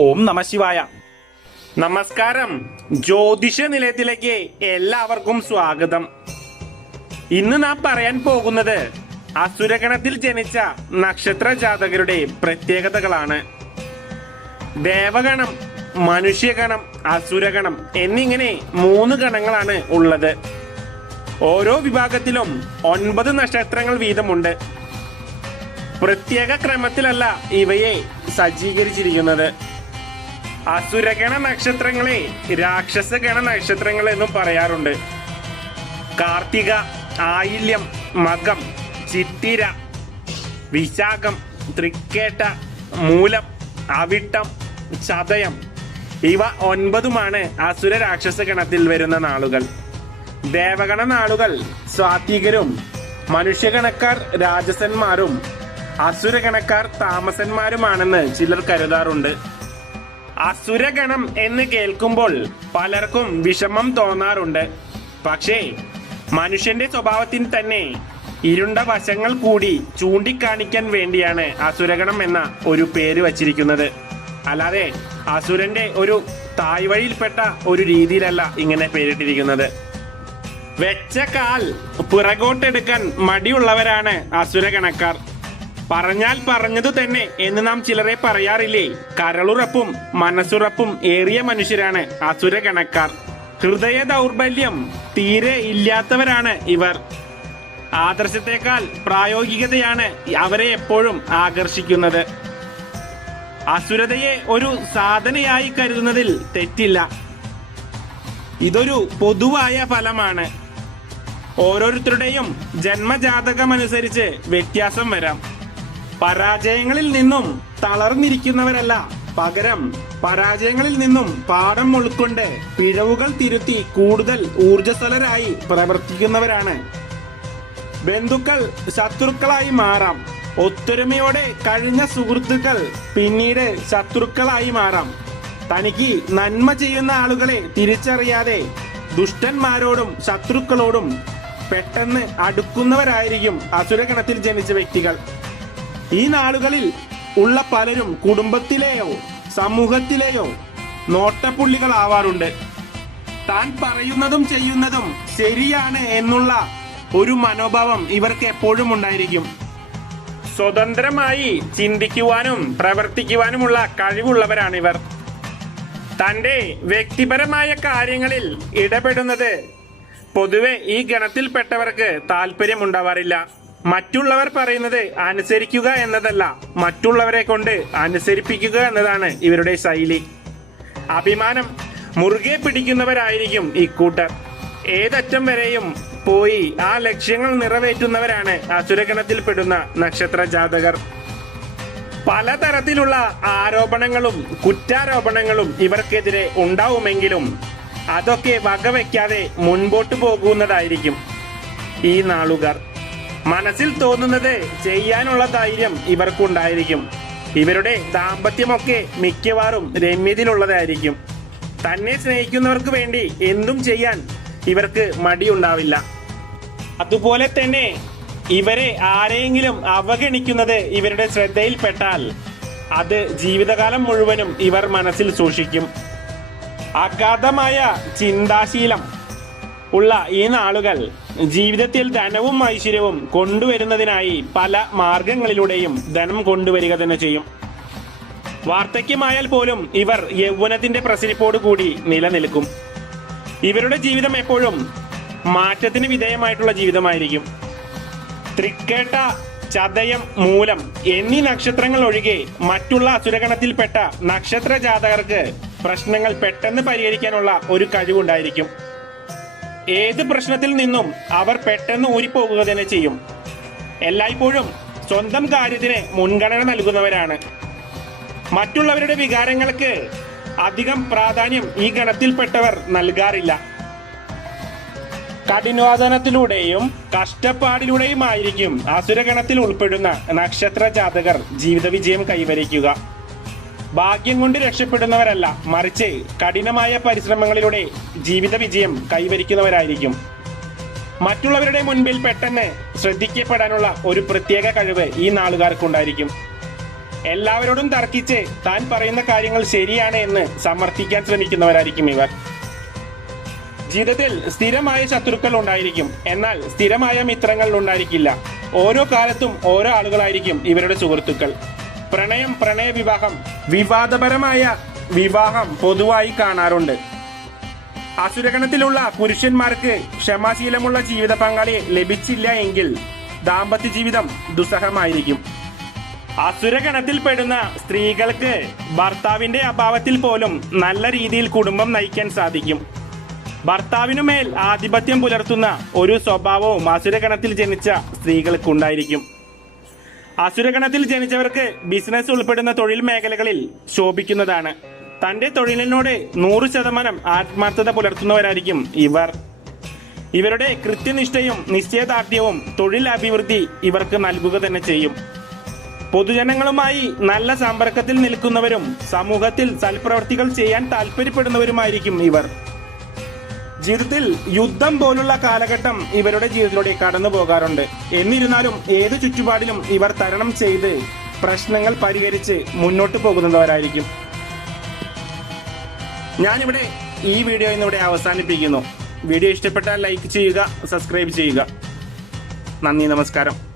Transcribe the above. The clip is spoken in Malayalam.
ഓം നമഃശിവായ. നമസ്കാരം. ജ്യോതിഷ നിലയത്തിലേക്ക് എല്ലാവർക്കും സ്വാഗതം. ഇന്ന് നാം പറയാൻ പോകുന്നത് അസുരഗണത്തിൽ ജനിച്ച നക്ഷത്ര ജാതകരുടെ പ്രത്യേകതകളാണ്. ദേവഗണം, മനുഷ്യഗണം, അസുരഗണം എന്നിങ്ങനെ 3 ഗണങ്ങളാണ് ഉള്ളത്. ഓരോ വിഭാഗത്തിലും 9 നക്ഷത്രങ്ങൾ വീതമുണ്ട്. പ്രത്യേക ക്രമത്തിലല്ല ഇവയെ സജ്ജീകരിച്ചിരിക്കുന്നത്. അസുരഗണ നക്ഷത്രങ്ങളെ രാക്ഷസഗണ നക്ഷത്രങ്ങൾ എന്നും പറയാറുണ്ട്. കാർത്തിക, ആയില്യം, മകം, ചിത്തിര, വിശാഖം, തൃക്കേട്ട, മൂലം, അവിട്ടം, ചതയം ഇവ 9 അസുര രാക്ഷസ ഗണത്തിൽ വരുന്ന നാളുകൾ. ദേവഗണ നാളുകൾ സ്വാത്വികരും, മനുഷ്യഗണക്കാർ രാജസന്മാരും, അസുരഗണക്കാർ താമസന്മാരുമാണെന്ന് ചിലർ കരുതാറുണ്ട്. അസുരഗണം എന്ന് കേൾക്കുമ്പോൾ പലർക്കും വിഷമം തോന്നാറുണ്ട്. പക്ഷേ മനുഷ്യന്റെ സ്വഭാവത്തിന് തന്നെ ഇരുണ്ട വശങ്ങൾ കൂടി ചൂണ്ടിക്കാണിക്കാൻ വേണ്ടിയാണ് അസുരഗണം എന്ന ഒരു പേര് വച്ചിരിക്കുന്നത്. അല്ലാതെ അസുരന്റെ ഒരു തായ്വഴിയിൽപ്പെട്ട ഒരു രീതിയിലല്ല ഇങ്ങനെ പേരിട്ടിരിക്കുന്നത്. വെച്ച കാൽ പിറകോട്ടെടുക്കാൻ മടിയുള്ളവരാണ് അസുരഗണക്കാർ. പറഞ്ഞാൽ പറഞ്ഞതു തന്നെ എന്ന് നാം ചിലരെ പറയാറില്ലേ? കരളുറപ്പും മനസ്സുറപ്പും ഏറിയ മനുഷ്യരാണ് അസുരഗണക്കാർ. ഹൃദയ ദൗർബല്യം തീരെ ഇല്ലാത്തവരാണ് ഇവർ. ആദർശത്തെക്കാൾ പ്രായോഗികതയാണ് അവരെ എപ്പോഴും ആകർഷിക്കുന്നത്. അസുരതയെ ഒരു സാധനയായി കരുതുന്നതിൽ തെറ്റില്ല. ഇതൊരു പൊതുവായ ഫലമാണ്. ഓരോരുത്തരുടെയും ജന്മജാതകമനുസരിച്ച് വ്യത്യാസം വരാം. പരാജയങ്ങളിൽ നിന്നും തളർന്നിരിക്കുന്നവരല്ല, പകരം പരാജയങ്ങളിൽ നിന്നും പാഠം ഉൾക്കൊണ്ട് പിഴവുകൾ തിരുത്തി കൂടുതൽ ഊർജ്ജസ്വലരായി പ്രവർത്തിക്കുന്നവരാണ്. ബന്ധുക്കൾ ശത്രുക്കളായി മാറാം. ഒത്തൊരുമയോടെ കഴിഞ്ഞ സുഹൃത്തുക്കൾ പിന്നീട് ശത്രുക്കളായി മാറാം. തനിക്ക് നന്മ ചെയ്യുന്ന ആളുകളെ തിരിച്ചറിയാതെ ദുഷ്ടന്മാരോടും ശത്രുക്കളോടും പെട്ടെന്ന് അടുക്കുന്നവരായിരിക്കും അസുരഗണത്തിൽ ജനിച്ച വ്യക്തികൾ. ഈ നാളുകളിൽ ഉള്ള പലരും കുടുംബത്തിലെയോ സമൂഹത്തിലെയോ നോട്ടപ്പുള്ളികളാവാറുണ്ട്. താൻ പറയുന്നതും ചെയ്യുന്നതും ശരിയാണ് എന്നുള്ള ഒരു മനോഭാവം ഇവർക്ക് എപ്പോഴും ഉണ്ടായിരിക്കും. സ്വതന്ത്രമായി ചിന്തിക്കുവാനും പ്രവർത്തിക്കുവാനുമുള്ള കഴിവുള്ളവരാണിവർ. തന്റെ വ്യക്തിപരമായ കാര്യങ്ങളിൽ ഇടപെടുന്നത് പൊതുവെ ഈ ഗണത്തിൽപ്പെട്ടവർക്ക് താല്പര്യമുണ്ടാവാറില്ല. മറ്റുള്ളവർ പറയുന്നത് അനുസരിക്കുക എന്നതല്ല, മറ്റുള്ളവരെ കൊണ്ട് അനുസരിപ്പിക്കുക എന്നതാണ് ഇവരുടെ ശൈലി. അഭിമാനം മുറുകെ പിടിക്കുന്നവരായിരിക്കും ഇക്കൂട്ടർ. ഏതറ്റം വരെയും പോയി ആ ലക്ഷ്യങ്ങൾ നിറവേറ്റുന്നവരാണ് അസുരഗണത്തിൽപ്പെടുന്ന നക്ഷത്ര ജാതകർ. പലതരത്തിലുള്ള ആരോപണങ്ങളും കുറ്റാരോപണങ്ങളും ഇവർക്കെതിരെ ഉണ്ടാവുമെങ്കിലും അതൊക്കെ വകവയ്ക്കാതെ മുൻപോട്ട് പോകുന്നതായിരിക്കും ഈ നാളുകാർ. മനസ്സിൽ തോന്നുന്നത് ചെയ്യാനുള്ള ധൈര്യം ഇവർക്കുണ്ടായിരിക്കും. ഇവരുടെ ദാമ്പത്യമൊക്കെ മിക്കവാറും രമ്യതയിലുള്ളതായിരിക്കും. തന്നെ സ്നേഹിക്കുന്നവർക്ക് വേണ്ടി എന്തും ചെയ്യാൻ ഇവർക്ക് മടിയുണ്ടാവില്ല. അതുപോലെ തന്നെ ഇവരെ ആരെങ്കിലും അവഗണിക്കുന്നത് ഇവരുടെ ശ്രദ്ധയിൽപ്പെട്ടാൽ അത് ജീവിതകാലം മുഴുവനും ഇവർ മനസ്സിൽ സൂക്ഷിക്കും. അഗാധമായ ചിന്താശീലം ഉള്ള ഈ നാളുകൾ ജീവിതത്തിൽ ധനവും ഐശ്വര്യവും കൊണ്ടുവരുന്നതിനായി പല മാർഗങ്ങളിലൂടെയും ധനം കൊണ്ടുവരിക തന്നെ ചെയ്യും. വാർദ്ധക്യമായാൽ പോലും ഇവർ യൗവനത്തിന്റെ പ്രസരിപ്പോടു കൂടി നിലനിൽക്കും. ഇവരുടെ ജീവിതം എപ്പോഴും മാറ്റത്തിന് വിധേയമായിട്ടുള്ള ജീവിതമായിരിക്കും. തൃക്കേട്ട, ചതയം, മൂലം എന്നീ നക്ഷത്രങ്ങൾ ഒഴികെ മറ്റുള്ള അസുരഗണത്തിൽപ്പെട്ട നക്ഷത്ര ജാതകർക്ക് പ്രശ്നങ്ങൾ പെട്ടെന്ന് പരിഹരിക്കാനുള്ള ഒരു കഴിവുണ്ടായിരിക്കും. ഏത് പ്രശ്നത്തിൽ നിന്നും അവർ പെട്ടെന്ന് ഊരിപ്പോകുക തന്നെ ചെയ്യും. എല്ലായ്പ്പോഴും സ്വന്തം കാര്യത്തിന് മുൻഗണന നൽകുന്നവരാണ്. മറ്റുള്ളവരുടെ വികാരങ്ങൾക്ക് അധികം പ്രാധാന്യം ഈ ഗണത്തിൽപ്പെട്ടവർ നൽകാറില്ല. കഠിനാധ്വാനത്തിലൂടെയും കഷ്ടപ്പാടിലൂടെയുമായിരിക്കും അസുരഗണത്തിൽ ഉൾപ്പെടുന്ന നക്ഷത്ര ജാതകർ ജീവിത വിജയം കൈവരിക്കുക. ഭാഗ്യം കൊണ്ട് രക്ഷപ്പെടുന്നവരല്ല, മറിച്ച് കഠിനമായ പരിശ്രമങ്ങളിലൂടെ ജീവിത വിജയം കൈവരിക്കുന്നവരായിരിക്കും. മറ്റുള്ളവരുടെ മുൻപിൽ പെട്ടെന്ന് ശ്രദ്ധിക്കപ്പെടാനുള്ള ഒരു പ്രത്യേക കഴിവ് ഈ നാളുകാർക്കുണ്ടായിരിക്കും. എല്ലാവരോടും തർക്കിച്ച് താൻ പറയുന്ന കാര്യങ്ങൾ ശരിയാണ് എന്ന് സമർത്ഥിക്കാൻ ശ്രമിക്കുന്നവരായിരിക്കും ഇവർ. ജീവിതത്തിൽ സ്ഥിരമായ ശത്രുക്കൾ ഉണ്ടായിരിക്കും, എന്നാൽ സ്ഥിരമായ മിത്രങ്ങൾ ഉണ്ടായിരിക്കില്ല. ഓരോ കാലത്തും ഓരോ ആളുകളായിരിക്കും ഇവരുടെ സുഹൃത്തുക്കൾ. പ്രണയം, പ്രണയവിവാഹം, വിവാദപരമായ വിവാഹം പൊതുവായി കാണാറുണ്ട്. അസുരഗണത്തിലുള്ള പുരുഷന്മാർക്ക് ക്ഷമാശീലമുള്ള ജീവിത പങ്കാളിയെ ലഭിച്ചില്ല എങ്കിൽ ദാമ്പത്യ ജീവിതം ദുസ്സഹമായിരിക്കും. അസുരഗണത്തിൽപ്പെടുന്ന സ്ത്രീകൾക്ക് ഭർത്താവിന്റെ അഭാവത്തിൽ പോലും നല്ല രീതിയിൽ കുടുംബം നയിക്കാൻ സാധിക്കും. ഭർത്താവിനുമേൽ ആധിപത്യം പുലർത്തുന്ന ഒരു സ്വഭാവവും അസുരഗണത്തിൽ ജനിച്ച സ്ത്രീകൾക്കുണ്ടായിരിക്കും. അസുരഗണത്തിൽ ജനിച്ചവർക്ക് ബിസിനസ് ഉൾപ്പെടുന്ന തൊഴിൽ മേഖലകളിൽ ശോഭിക്കുന്നതാണ്. തന്റെ തൊഴിലിനോട് 100% ആത്മാർത്ഥത പുലർത്തുന്നവരായിരിക്കും ഇവർ. ഇവരുടെ കൃത്യനിഷ്ഠയും നിശ്ചയദാർഢ്യവും തൊഴിൽ അഭിവൃദ്ധി ഇവർക്ക് നൽകുക തന്നെ ചെയ്യും. പൊതുജനങ്ങളുമായി നല്ല സമ്പർക്കത്തിൽ നിൽക്കുന്നവരും സമൂഹത്തിൽ സൽപ്രവർത്തികൾ ചെയ്യാൻ താല്പര്യപ്പെടുന്നവരുമായിരിക്കും ഇവർ. ജീവിതത്തിൽ യുദ്ധം പോലുള്ള കാലഘട്ടം ഇവരുടെ ജീവിതത്തിലൂടെ കടന്നു പോകാറുണ്ട്. എന്നിരുന്നാലും ഏത് ചുറ്റുപാടിലും ഇവർ തരണം ചെയ്ത് പ്രശ്നങ്ങൾ പരിഹരിച്ച് മുന്നോട്ട് പോകുന്നവരായിരിക്കും. ഞാനിവിടെ ഈ വീഡിയോ ഇന്നിവിടെ അവസാനിപ്പിക്കുന്നു. വീഡിയോ ഇഷ്ടപ്പെട്ടാൽ ലൈക്ക് ചെയ്യുക, സബ്സ്ക്രൈബ് ചെയ്യുക. നന്ദി, നമസ്കാരം.